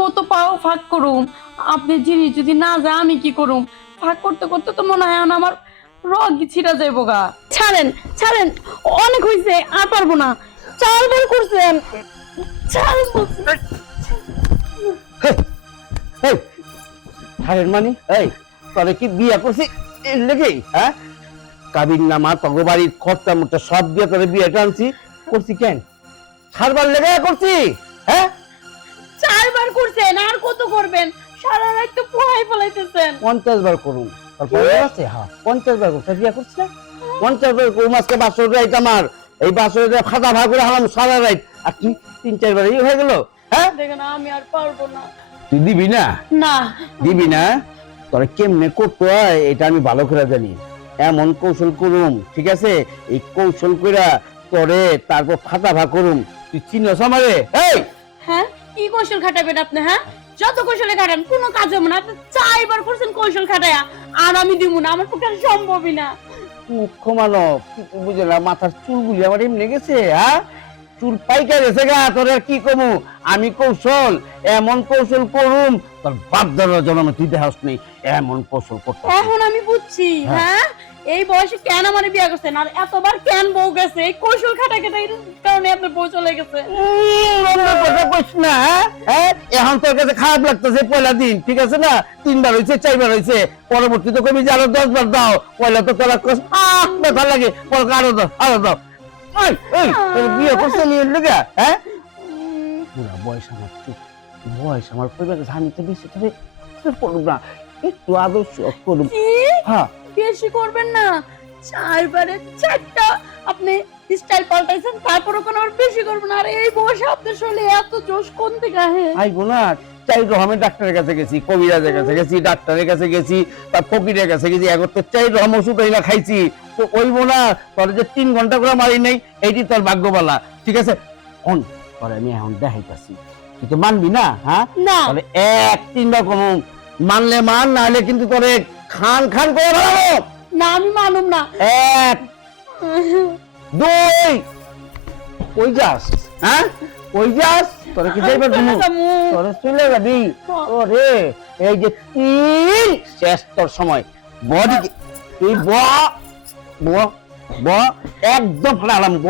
কত পাও ফাঁক করুম। আপনি জিনিস যদি না যায় আমি কি করুম? ফাঁক করতে করতে তো মনে হয় আমার রগই ছিঁড়া যাইব গা। ছাড়েন ছাড়েন অনেক হয়েছে আর পারব না। চারবার করছেন। ছাড়েন মানে এই তোরে কি বিয়া করছি? এর লেগেই হ্যাঁ? কাবির নামা তগো বাড়ির খরচা মোটা সব দিয়ে তোরে বিয়েটা আনছি করছি কেন? সারবার লেগে করছি হ্যাঁ? করছেন আর কত করবেন? সারা রাত তো পোহাই ফেলাইতেছেন। পঞ্চাশ বার করুন। তারপর আছে? হ্যাঁ পঞ্চাশ বার করছে বিয়া করছি না। পঞ্চাশ বার করুন আজকে বাসর রাইট আমার। এই বাসর খাতা ভাগ করে হালাম সারা রাইট আর তুই তিন চারবার এই হয়ে গেল? হ্যাঁ? দেখেন আমি আর পারব না। তুই দিবি না? না। দিবি না? তোরা কেমনে করতে হয় এটা আমি ভালো করে জানি। এমন কৌশল করুম ঠিক আছে? এই কৌশল কইরা তোরে তারপর ফাটা ভা করুম। তুই চিনস আমারে? এই! কি কৌশল খাটাবেন আপনি হ্যাঁ? যত কৌশলে খাটান কোনো কাজ হবে না। আপনি চারবার করছেন কৌশল খাটায়া আর আমি দিব না আমার পক্ষে সম্ভবই না। মানব বুঝে না মাথার চুলগুলি আমার এমনি গেছে হ্যাঁ? চুল পাইকা গেছে গা তোর আর কি কমু? আমি কৌশল এমন কৌশল করুম তোর বাপ দাদার জন্মে তুই দেখাস নেই এমন কৌশল করতে এখন আমি বুঝছি হ্যাঁ। এই বয়সে কেন আমার বিয়ে করছেন? আর এতবার কেন বউ গেছে? এই কৌশল খাটা খাটা কারণে আপনার বউ চলে গেছে। না এখন তোর কাছে খারাপ লাগতেছে পয়লা দিন ঠিক আছে না? তিনবার হয়েছে চারবার হয়েছে। পরবর্তীতে কবি যে আরও দশ বার দাও পয়লা তো তোরা ব্যথা লাগে। পরে আরও দাও আরও দাও। বিয়ে করছে নিয়ে লেগে? হ্যাঁ? পুরা বয়স আমার বয়স আমার পরিবার আমি তো বেশি তবে করুন না একটু আদর্শ করুন কি? হ্যাঁ। বেশি করবেন না। চারবারে চারটা। আপনি স্টাইল পাল্টাইছেন তারপরে কোনো আর বেশি করবেন আর এই বয়সে আপনার শরীরে এত জোশ কোন থেকে আহে? আইবো না চাই রহমের ডাক্তারের কাছে গেছি কবিরাজের কাছে গেছি ডাক্তারের কাছে গেছি তার ফকিরের কাছে গেছি এখন তো চাই রহম ওষুধ হইলা খাইছি। তো ওইবো না তোর যে তিন ঘণ্টা করে মারি নাই এইটি তোর ভাগ্যবালা। ঠিক আছে? অন তোর আমি এখন দেখাইতাছি। তুই তো মানবি না হ্যাঁ? না। এক তিন রকম মানলে মান না হলে কিন্তু তোরে খান খান করে ফেলাবো না আমি মানুম না। এক দুই। ওই যাস হ্যাঁ? ওই যাস তোরা কি যাইবার তুমি। তোরে চলে যাবি। ওরে এই যে তিন শেষ তোর সময়। বডি তুই ব ব ব একদম ফেলালাম ব।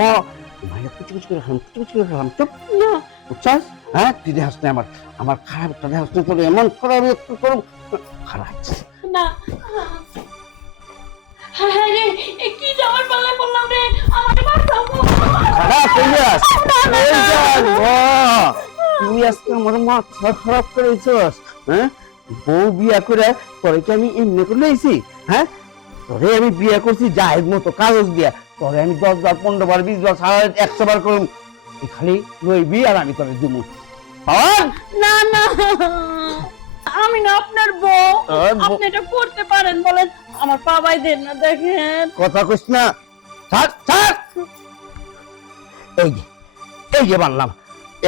ভাইয়া কুচি কুচি করে ফেলাম কুচি কুচি করে ফেলাম চুপ। না। বুঝছাস? হ্যাঁ? তুই দেখাস না আমার। আমার খারাপ একটা দেখাস না তোর এমন খারাপ একটু করুম। খারাপ। না। হ্যাঁ রে কি যাওয়ার পাল্লায় পড়লাম রে? আমার বাঁচাও খারাপ হয়ে যাস এই যাস ব আজকে আমার মাথা খারাপ করেছিস হ্যাঁ? বউ বিয়া করে কি আমি এমনি করে লইছি হ্যাঁ? তোরে আমি বিয়া করছি জাহেদ মতো কাগজ দিয়া। তোরে আমি দশ বার পনেরো বার বিশ বার সারা একশো বার করুম। খালি লইবি আর আমি তোরে দিমু। না না। আমি না আপনার বউ। আপনি এটা করতে পারেন বলেন। আমার পাবাই দেন না দেখেন। কথা কইস না। ছাড় ছাড় এই যে এই যে বানলাম।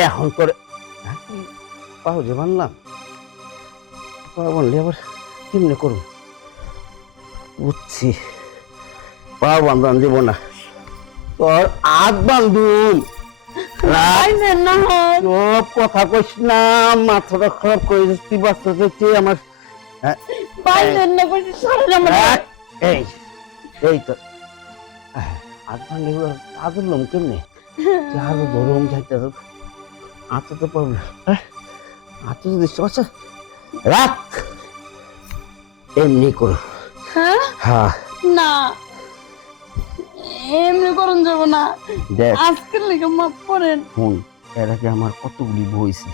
এখন করে হ্যাঁ? পাও যে বানলাম। পাও বানলে আবার কেমনে করুন বুঝছি। পাও বান্ধন দিব না। তোর আগ হোক। সব কথা কইস না মাথাটা খারাপ করে তুই বাচ্চা তুই আমার হ্যাঁ এই এই তো। আধ ভাঙলে আদরলাম কেমনে? আরও গরম যাইতে আচ্ছা তো প্রবলেম আচ্ছা যদি আচ্ছা রাখ। এমনি করো। হ্যাঁ? হ্যাঁ। না। এমনি করুন যাব না। দেখ। আজকের লেগে মাফ করেন। এর আগে আমার কতগুলি বইছে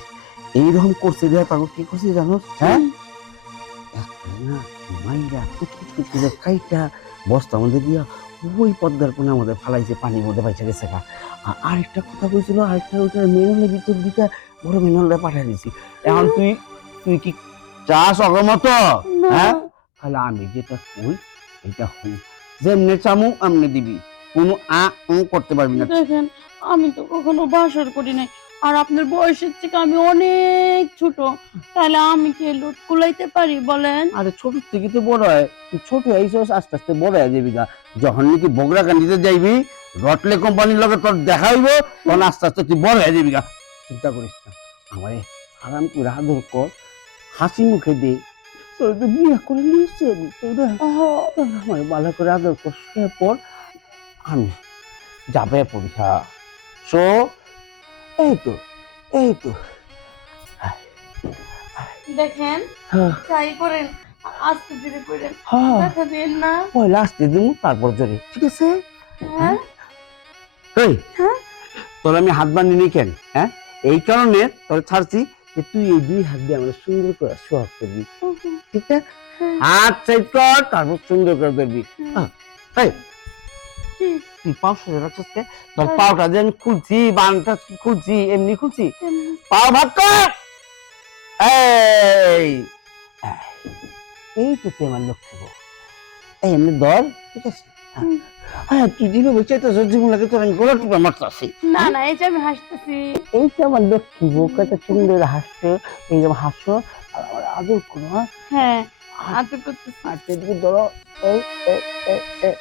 এইরকম করছে দেখ পাগল কি করছে জানো? হ্যাঁ? মাইরা বস্তা মধ্যে দিয়া ওই পদ্মার কোণে আমাদের ফালাইছে পানির মধ্যে পাইছে গেছে গা। আর আরেকটা কথা কইছিল আরেকটা ওইটা মেনলের ভিতর দিকে বড় মেনলে পাঠিয়ে দিছি। এখন তুই তুই কি চাস অগমত? হ্যাঁ? তাহলে আমি যেটা কই এটা যেমনে চামু আমনে দিবি। কোনো আ উ করতে পারবি না। দেখেন আমি তো কখনো বাসর করি নাই। আর আপনার বয়সের থেকে আমি অনেক ছোট। তাহলে আমি কি লুট কুলাইতে পারি বলেন? আরে ছোট থেকে তো বড় হয়। তুই ছোট হয়েছিস আস্তে আস্তে বড় হয়ে যাবি গা। যখন নাকি বগরা কান্দিতে যাইবি রটলে কোম্পানির লগে তোর দেখা হইব তখন আস্তে আস্তে তুই বড় হয়ে যাবি গা। চিন্তা করিস না। আমারে আরাম করে আদর কর। হাসি মুখে দে। তোর তো বিয়ে করে নিয়েছে তোরা আমার ভালো করে আদর কর। শুয়ে পর আমি যাবে হ্যাঁ শো এই তো এই তো। দেখেন হ্যাঁ। ট্রাই করেন আস্তে ধীরে করেন। হ্যাঁ। দেখা দিন না। পয়লা আসতে দিন তারপর জোরে। ঠিক আছে? হ্যাঁ। এই হ্যাঁ? তোর আমি হাত বান্ধি নি কেন? হ্যাঁ? এই কারণে তোর ছাড়ছি যে তুই এই দুই হাত দিয়ে আমরা সুন্দর করে সোহাগ করবি। ঠিক আছে? হ্যাঁ। হাত সাইড কর তারপর সুন্দর করে ধরবি। হ্যাঁ, এই? তুই পাও রাখছিস কে? তোর। পাওটা যে খুলছি বানটা খুলছি এমনি খুলছি। পাও ভাগ কর! এই! এই তো তুই আমার লক্ষ্য। এই এমনি ধর ঠিক আছে? হ্যাঁ। হুম। হ্যাঁ তুই যেভাবে জীবন লাগে তোর আমি গোলা টিপা মারতাছি। না না এই যে আমি হাসতেছি। এই তো আমার লক্ষ্মী গো কত সুন্দর হাসছো। এইরকম আর আমার আদর করো হ্যাঁ। হ্যাঁ আদর করতেছি। আর এদিকে ধরো এই এই এই।